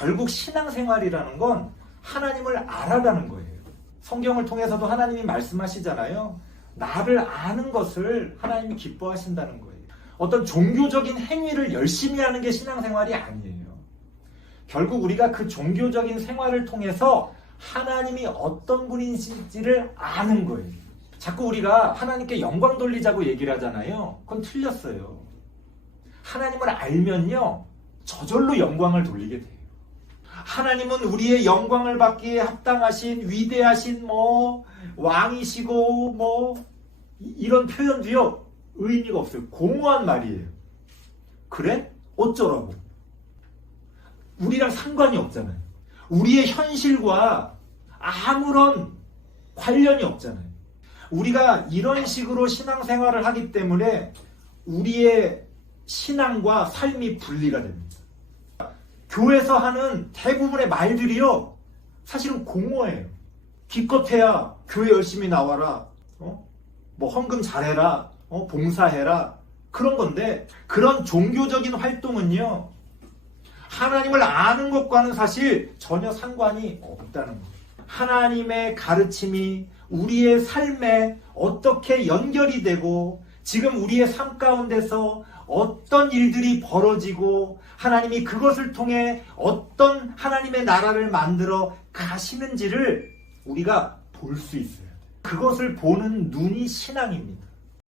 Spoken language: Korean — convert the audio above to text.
결국 신앙생활이라는 건 하나님을 알아가는 거예요. 성경을 통해서도 하나님이 말씀하시잖아요. 나를 아는 것을 하나님이 기뻐하신다는 거예요. 어떤 종교적인 행위를 열심히 하는 게 신앙생활이 아니에요. 결국 우리가 그 종교적인 생활을 통해서 하나님이 어떤 분이신지를 아는 거예요. 자꾸 우리가 하나님께 영광 돌리자고 얘기를 하잖아요. 그건 틀렸어요. 하나님을 알면요, 저절로 영광을 돌리게 돼요. 하나님은 우리의 영광을 받기에 합당하신 위대하신 뭐 왕이시고 뭐 이- 이런 표현도요 의미가 없어요. 공허한 말이에요. 그래? 어쩌라고? 우리랑 상관이 없잖아요. 우리의 현실과 아무런 관련이 없잖아요. 우리가 이런 식으로 신앙생활을 하기 때문에 우리의 신앙과 삶이 분리가 됩니다. 교회에서 하는 대부분의 말들이요, 사실은 공허해요. 기껏해야 교회 열심히 나와라, 어? 뭐 헌금 잘해라, 어? 봉사해라, 그런 건데, 그런 종교적인 활동은요, 하나님을 아는 것과는 사실 전혀 상관이 없다는 거예요. 하나님의 가르침이 우리의 삶에 어떻게 연결이 되고 지금 우리의 삶 가운데서 어떤 일들이 벌어지고 하나님이 그것을 통해 어떤 하나님의 나라를 만들어 가시는지를 우리가 볼 수 있어요. 그것을 보는 눈이 신앙입니다.